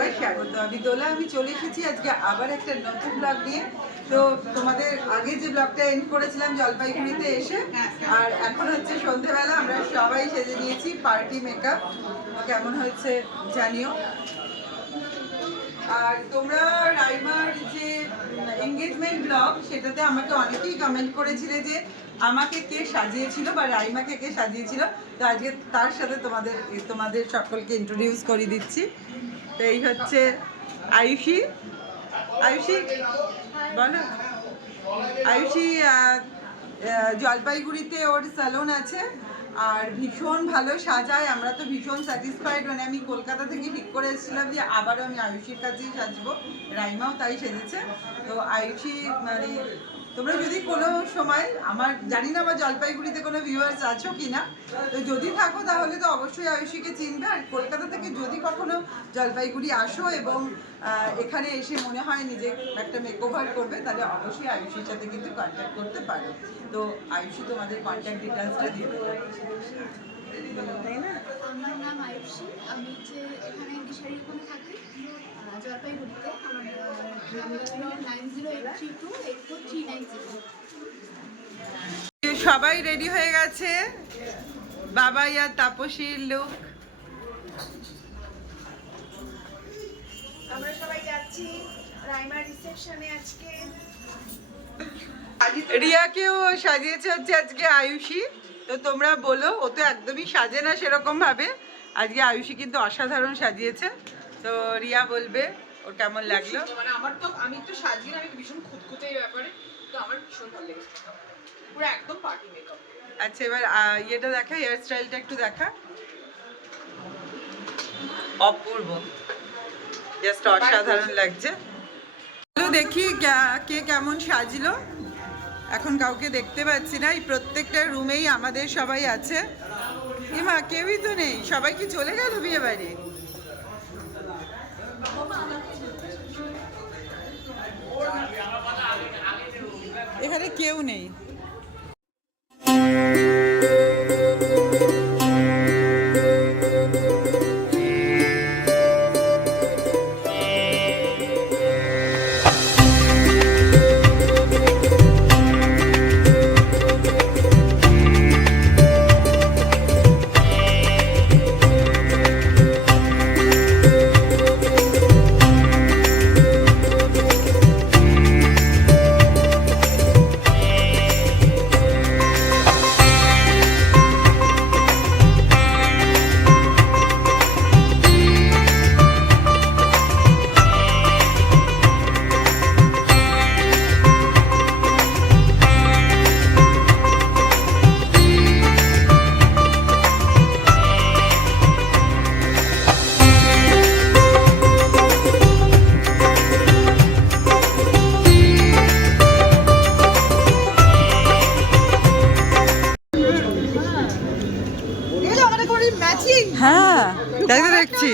সবাই স্বাগত। আমি দোলা, আমি চলে এসেছি আজকে আবার একটা নতুন ব্লগ নিয়ে। তো তোমাদের আগে যে ব্লগটা এন্ড করেছিলাম জলপাইগুড়িতে এসে, আর এখন হচ্ছে সন্ধ্যেবেলা, আমরা সবাই সেজে নিয়েছি পার্টি মেকআপ। কেমন হয়েছে জানিও। আর তোমরা রাইমার যে এঙ্গেজমেন্ট ব্লগ, সেটাতে আমাকে অনেকেই কমেন্ট করেছিলে যে আমাকে কে সাজিয়েছিল বা রাইমাকে কে সাজিয়েছিল। তো আজকে তার সাথে তোমাদের সকলকে ইন্ট্রোডিউস করে দিচ্ছি। তো এই হচ্ছে আয়ুষী। আয়ুষী বলো। আয়ুষী জলপাইগুড়িতে ওর স্যালন আছে, আর ভীষণ ভালো সাজায়। আমরা তো ভীষণ স্যাটিসফাইড। মানে আমি কলকাতা থেকে ঠিক করে এসেছিলাম যে আবারও আমি আয়ুষীর কাছেই সাজবো। রাইমাও তাই সেজেছে। তো আয়ুষী মানে তোমরা যদি কোনো সময়, আমার জানি না আমার জলপাইগুড়িতে কোনো ভিউয়ার্স আছো কি না, তো যদি থাকো তাহলে তো অবশ্যই আয়ুষীকে চিনবে। আর কলকাতা থেকে যদি কখনো জলপাইগুড়ি আসো এবং এখানে এসে মনে হয় নিজে একটা মেকওভার করবে, তাহলে অবশ্যই আয়ুষীর সাথে কিন্তু কন্ট্যাক্ট করতে পারো। তো আয়ুষী তোমাদের কন্ট্যাক্ট ডিটেলসটা দিয়ে দেবে, তাই না? আমার নাম আয়ুষী, আমি হচ্ছে এখানে দিশারি ওখানে থাকি জলপাইগুড়িতে। আমার নাম্বার হলো 9082824390। সবাই রেডি হয়ে গেছে, বাবাই আর তাপসীর লুক। আমরা সবাই যাচ্ছি রাইমার রিসেপশনে আজকে। রিয়াকেও সাজিয়েছে হচ্ছে আজকে আয়ুষী। তো তোমরা বলো, ও তো একদমই সাজে না সেরকম ভাবে, আজকে আয়ুষী কিন্তু অসাধারণ সাজিয়েছে। তো রিয়া বলবে ওর কেমন লাগলো। মানে আমি তো সাজিয়ে, আমি ভীষণ খুঁতখুঁতে এই ব্যাপারে, তো আমার ভীষণ ভালো লেগেছে। পুরো একদম পার্টি মেকআপ। আচ্ছা, এবার ইয়েটা দেখা, হেয়ার স্টাইলটা একটু দেখা। অপূর্ব, জাস্ট অসাধারণ লাগছে। দেখি কে কেমন সাজলো। এখন কাউকে দেখতে পাচ্ছি না, এই প্রত্যেকটা রুমেই আমাদের সবাই আছে। মা কেউই তো নেই, সবাই কি চলে গেল বিয়ে বাড়ি? এখানে কেউ নেই। হ্যাঁ, তাই তো দেখছি।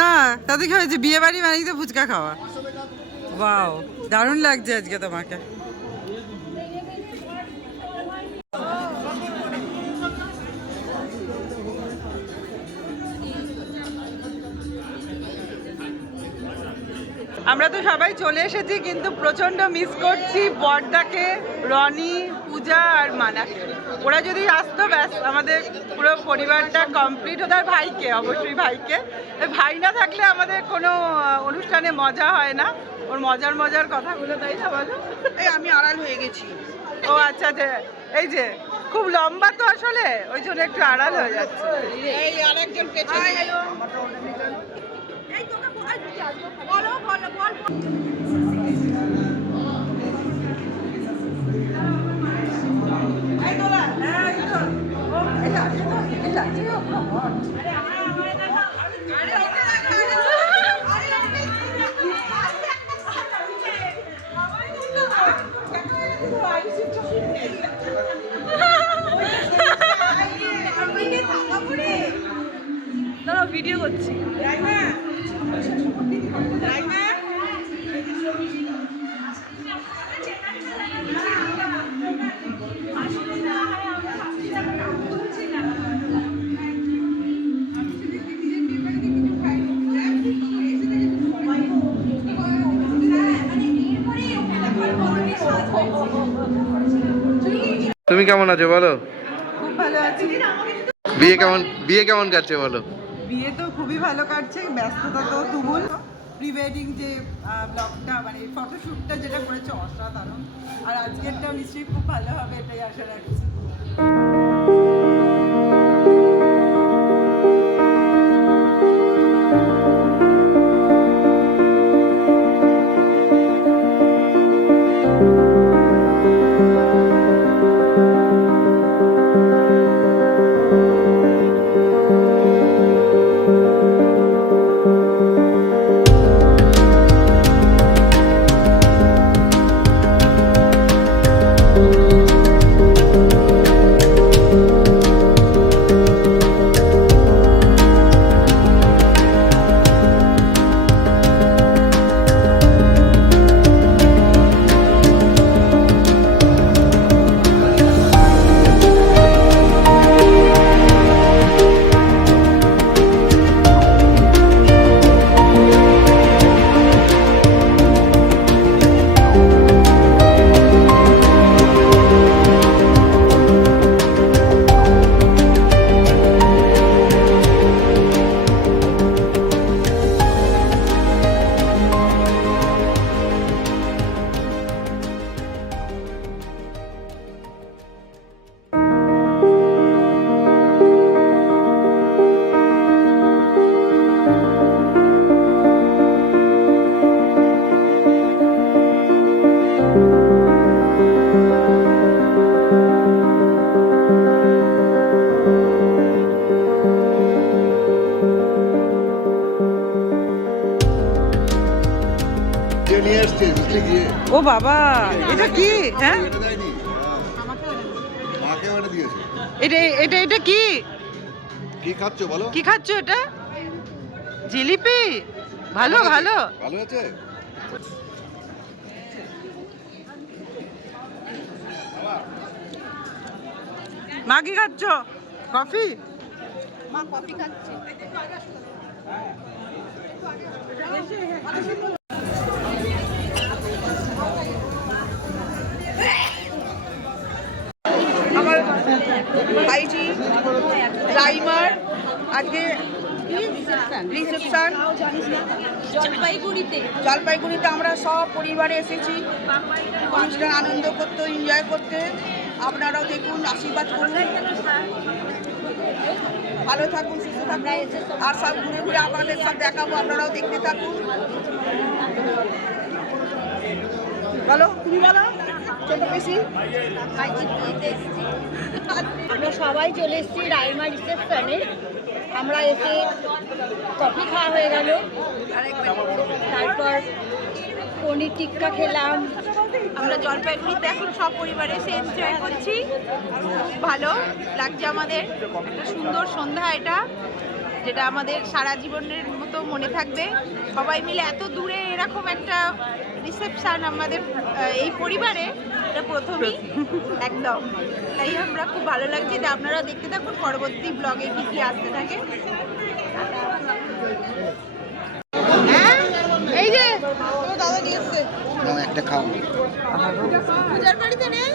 না, তাতে কি হয়েছে, বিয়ে বাড়ি মানেই তো ফুচকা খাওয়া। ওয়াও, দারুণ লাগছে আজকে তোমাকে। আমরা তো সবাই চলে এসেছি, কিন্তু প্রচন্ড মিস করছি বড়দাকে, রনি, পূজা আর মানাকে। ওরা যদি আসতো ব্যাস আমাদের পুরো পরিবারটা কমপ্লিট হতো। আর ভাইকে, অবশ্যই ভাইকে। ভাই না থাকলে আমাদের কোনো অনুষ্ঠানে মজা হয় না। ওর মজার কথাগুলো, তাই না বলো? এই আমি আড়াল হয়ে গেছি। ও আচ্ছা, এই যে খুব লম্বা তো আসলে, ওই জন্য একটু আড়াল হয়ে যাচ্ছে। এই আরেকজন পেছনে। বলো বলো বল। ভিডিও করছি। তুমি কেমন আছো বলো? খুব ভালো আছি। বিয়ে কেমন কাটছে বলো? বিয়ে তো খুবই ভালো কাটছে, ব্যস্ততা তো তুমুল। প্রি ওয়েডিং যে ব্লগটা মানে ফটোশ্যুটটা যেটা করেছে অসাধারণ, আর আজকেরটাও নিশ্চয়ই খুব ভালো হবে এটাই আশা রাখছি। ও বাবা, এটা কি? হ্যাঁ, এটা এটা এটা কি কি খাচ্ছ বলো? কি খাচ্ছ এটা? জিলিপি? ভালো ভালো ভালো আছে। মা কি খাচ্ছ? কফি? মা কফি খাচ্ছে। আমার ভাইজি রাইমার আজকে রিসেপশন জলপাইগুড়িতে আমরা সব পরিবারে এসেছি অনুষ্ঠান আনন্দ করতে, এনজয় করতে। আপনারাও দেখুন, আশীর্বাদ করুন, ভালো থাকুন, সুস্থ থাকুন, আর সব ঘুরে ঘুরে আপনাদের সব দেখাবো, আপনারাও দেখতে থাকুন। বলো, তুমি বলো। ছোট বেশি আমরা সবাই চলে এসেছি রাইমা রিসেপশনে। আমরা এসে কফি খাওয়া হয়ে গেল, তারপর পনির টিক্কা খেলাম। আমরা জলপাইগুড়িতে এখন সব পরিবারে এসে এনজয় করছি, ভালো লাগছে আমাদের। একটা সুন্দর সন্ধ্যা এটা, যেটা আমাদের সারা জীবনের মতো মনে থাকবে। সবাই মিলে এত দূরে এরকম একটা রিসেপশন আমাদের এই পরিবারে এটা প্রথমই একদম। তাই আমরা খুব ভালো লাগছে যে আপনারা দেখতে থাকুন পরবর্তী ব্লগে কি কি আসতে থাকে। এই যে দাদা নিয়ে এসছে, একটা খাও। পূজার বাড়িতে নেই।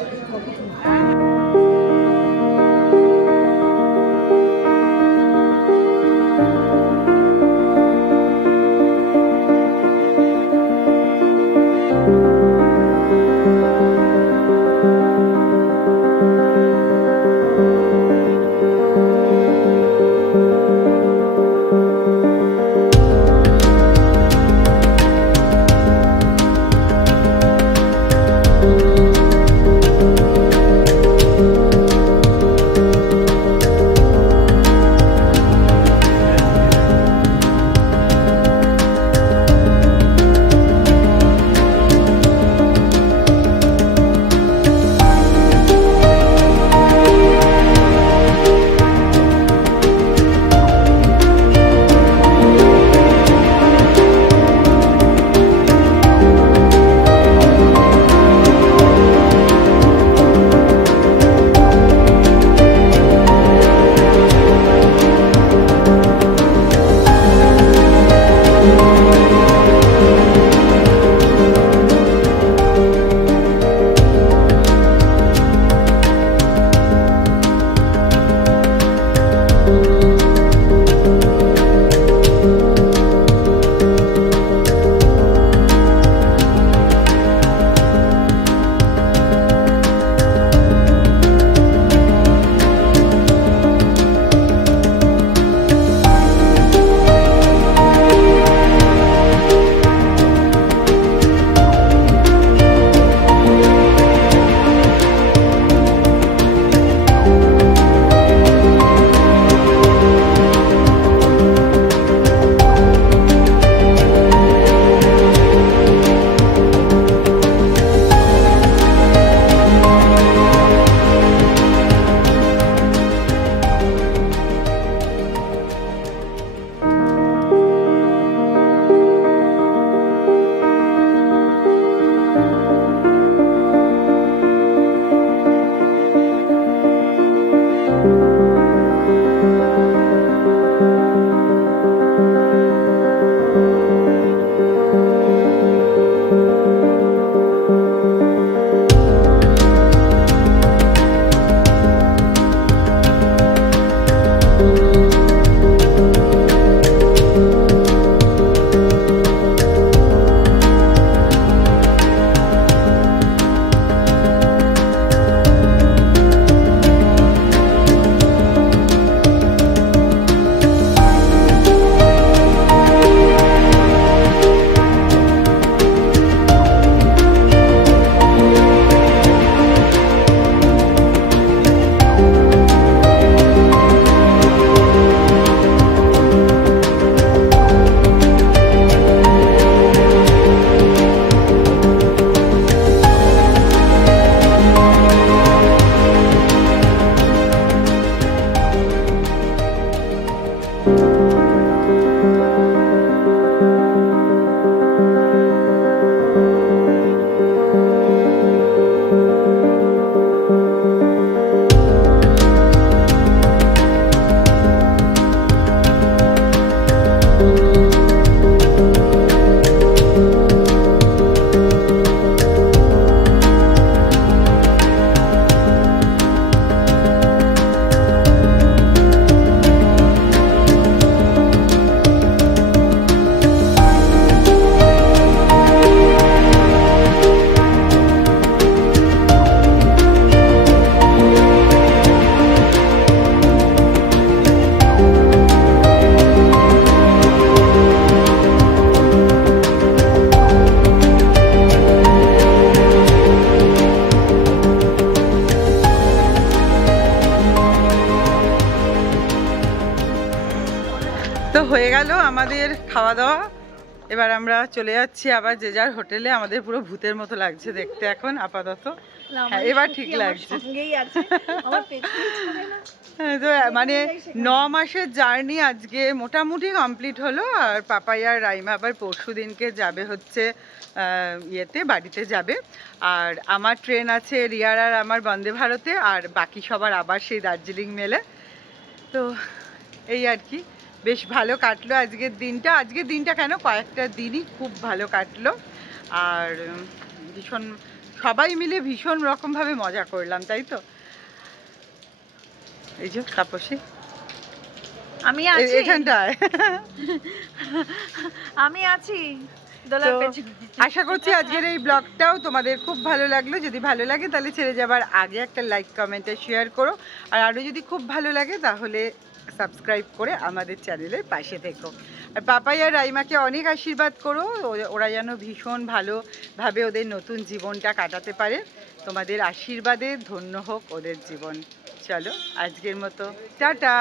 হয়ে গেল আমাদের খাওয়া দাওয়া। এবার আমরা চলে যাচ্ছি আবার যে যার হোটেলে। আমাদের পুরো ভূতের মতো লাগছে দেখতে এখন আপাতত। হ্যাঁ, এবার ঠিক লাগছে। সঙ্গেই আছে আমার পেছনে ছাড়ে না। হ্যাঁ, তো মানে 9 মাসের জার্নি আজকে মোটামুটি কমপ্লিট হলো। আর পাপাই আর রাইমা আবার পরশু দিনকে যাবে হচ্ছে ইয়েতে, বাড়িতে যাবে। আর আমার ট্রেন আছে রিয়ার আর আমার বন্দে ভারতে, আর বাকি সবার আবার সেই দার্জিলিং মেলে। তো এই আর কি, বেশ ভালো কাটলো আজকের দিনটা। আজকের দিনটা কেন, কয়েকটা দিনই খুব ভালো কাটলো। আর ভীষণ সবাই মিলে ভীষণ রকমভাবে মজা করলাম, তাই তো? এই যে তাপসী আমি আছি, এখানটায়। আমি আছি দোলার তো পেছনে। আশা করছি আজকের এই ব্লগটাও তোমাদের খুব ভালো লাগলো। যদি ভালো লাগে তাহলে ছেড়ে যাবার আগে একটা লাইক কমেন্টে শেয়ার করো। আর আরও যদি খুব ভালো লাগে তাহলে সাবস্ক্রাইব করে আমাদের চ্যানেলের পাশে থেকো। আর পাপাই আর রাইমাকে অনেক আশীর্বাদ করো, ওরা যেন ভীষণ ভালোভাবে ওদের নতুন জীবনটা কাটাতে পারে। তোমাদের আশীর্বাদে ধন্য হোক ওদের জীবন। চলো আজকের মতো টাটা।